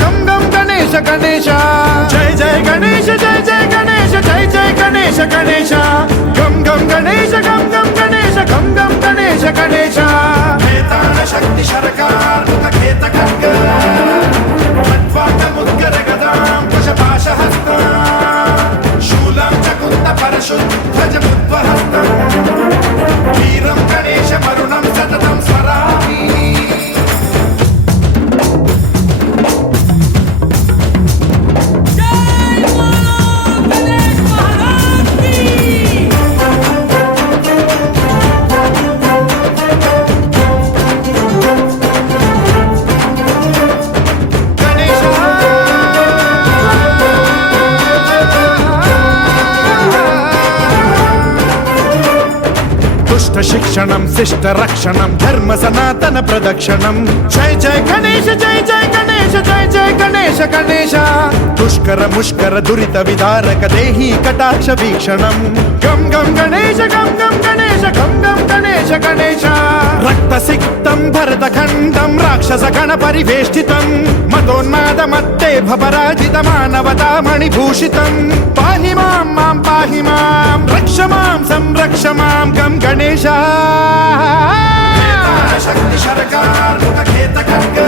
గం గం గణేశ గణేశ జయ జయ గణేశ జయ జయ గణేశ జయ జయ గణేశ గణేశ గం గం గణేశ గం గం గణేశ గం గం గణేశ గణేశ వేతాళ శక్తి శరకార్ ఖేత ఖడ్గ ఖడ్వాంగ ముద్గర గదాం కుశపాశ హస్తం శూలం చకుంత పరశుధ్వజ ముద్వహస్తం వీరం గణేశ మరుణం సతతం స్మరామి శిక్షణం శిష్ట రక్షణం ధర్మ సనాతన ప్రదక్షిణం జయ జయ గణేశ జయ జయ గణేశ జయ జయ గణేశ గణేశ దుష్కర ముష్కర దురిత విదారక దేహి కటాక్ష వీక్షణం గం గం గణేశ గం గం గణేశ గం గం గణేశ గణేశ రక్త సిక్తం భరత ఖండం రాక్షస గణ పరివేష్టితం మదోన్మాద మత్తే భపరాజిత మానవతా మణిభూషితం పాహి మాం మాం పాహి మాం రక్ష మాం సంరక్ష మాం గం గణేశ శక్తి శరకార్ ఖేత ఖడ్గ